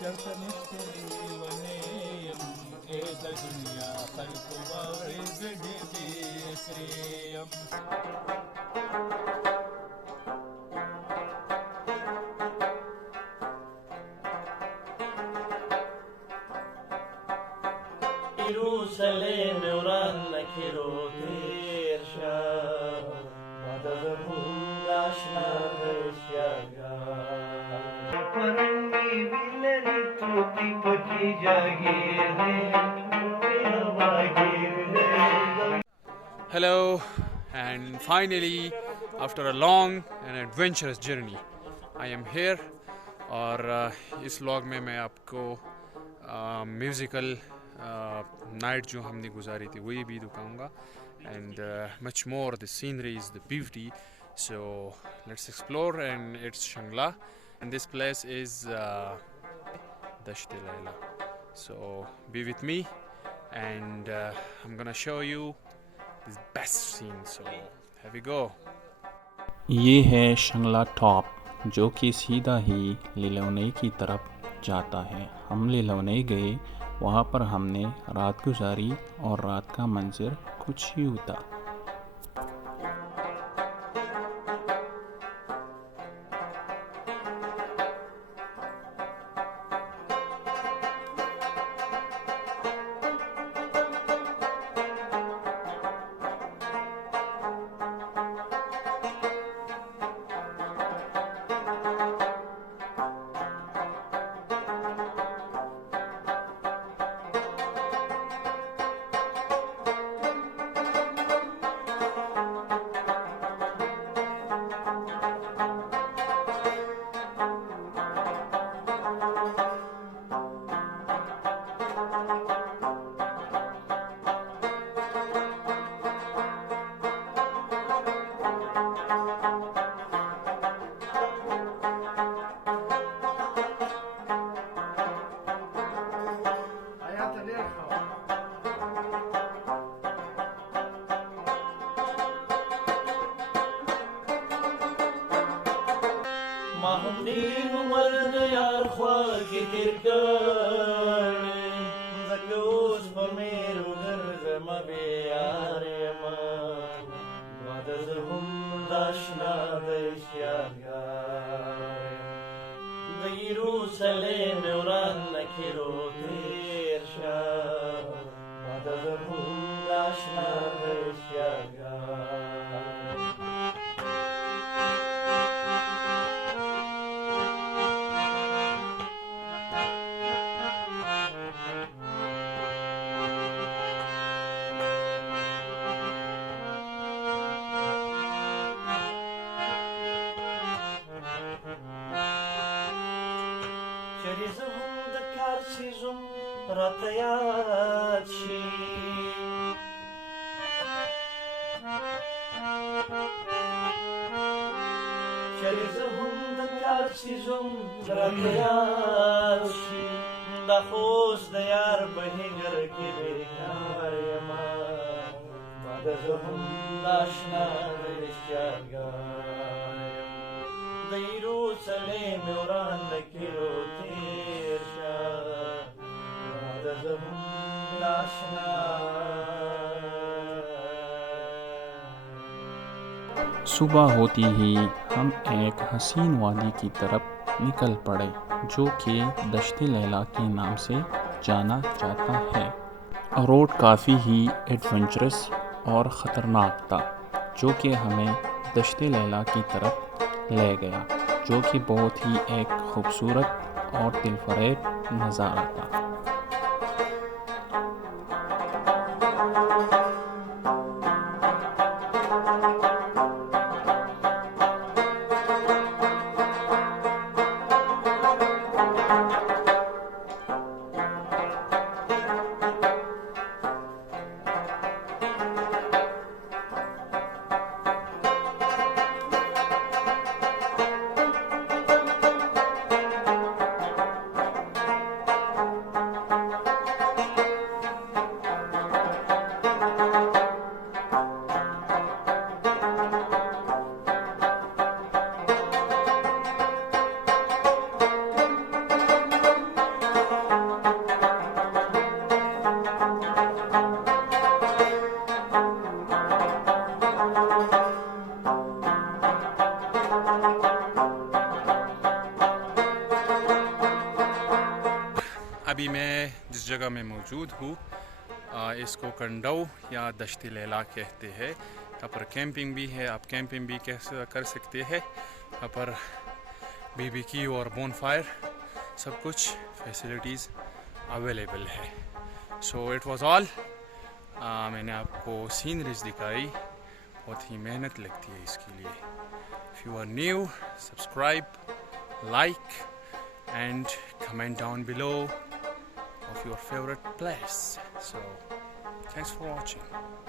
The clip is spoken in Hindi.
Jerusalem uran kirotir shah madazhum dashna shaga parangi bilari tuti paki jagir hai. Hello, and finally, after a long and adventurous journey, I am here. और इस व्लॉग में मैं आपको म्यूज़िकल नाइट जो हमने गुजारी थी वही भी दिखाऊंगा and much more the sceneries the beauty so let's explore and it's Shangla and this place is Dasht I Laila. So be with me and I'm gonna show you this best scene, so here we go. ये है शंगला टॉप जो कि सीधा ही लिलोनई की तरफ जाता है। हम लिलोनई गए, वहाँ पर हमने रात गुजारी और रात का मंजर कुछ ही था। Mahmudin umar yar khwa ki tirkan zakus pameru garzama be yare ma madazhum dashna deshyaga the Jerusalem uran kiro tirsha madazhum dashna deshyaga Cherizum da karsizum ratayachi Cherizum da karsizum ratayachi da khos da yar bahingar ki bekar yama madazhum dashna deshyaga the Jerusalem uran kiro tirsha madazhum dashna सुबह होती ही हम एक हसीन वादी की तरफ निकल पड़े जो कि दश्त लैला के नाम से जाना जाता है। रोड काफ़ी ही एडवेंचरस और ख़तरनाक था जो कि हमें दश्त लैला की तरफ ले गया, जो कि बहुत ही एक खूबसूरत और दिलफरेब नज़ारा था। अभी मैं जिस जगह में मौजूद हूँ इसको कंडो या दश्त लैला कहते हैं। यहाँ पर कैंपिंग भी है, आप कैंपिंग भी कर सकते हैं। यहाँ पर BBQ और बोनफायर सब कुछ फैसिलिटीज़ अवेलेबल है। So it was all. मैंने आपको सीनरीज दिखाई, बहुत ही मेहनत लगती है इसके लिए। If you are new, subscribe, like and comment down below of your favorite place. So thanks for watching.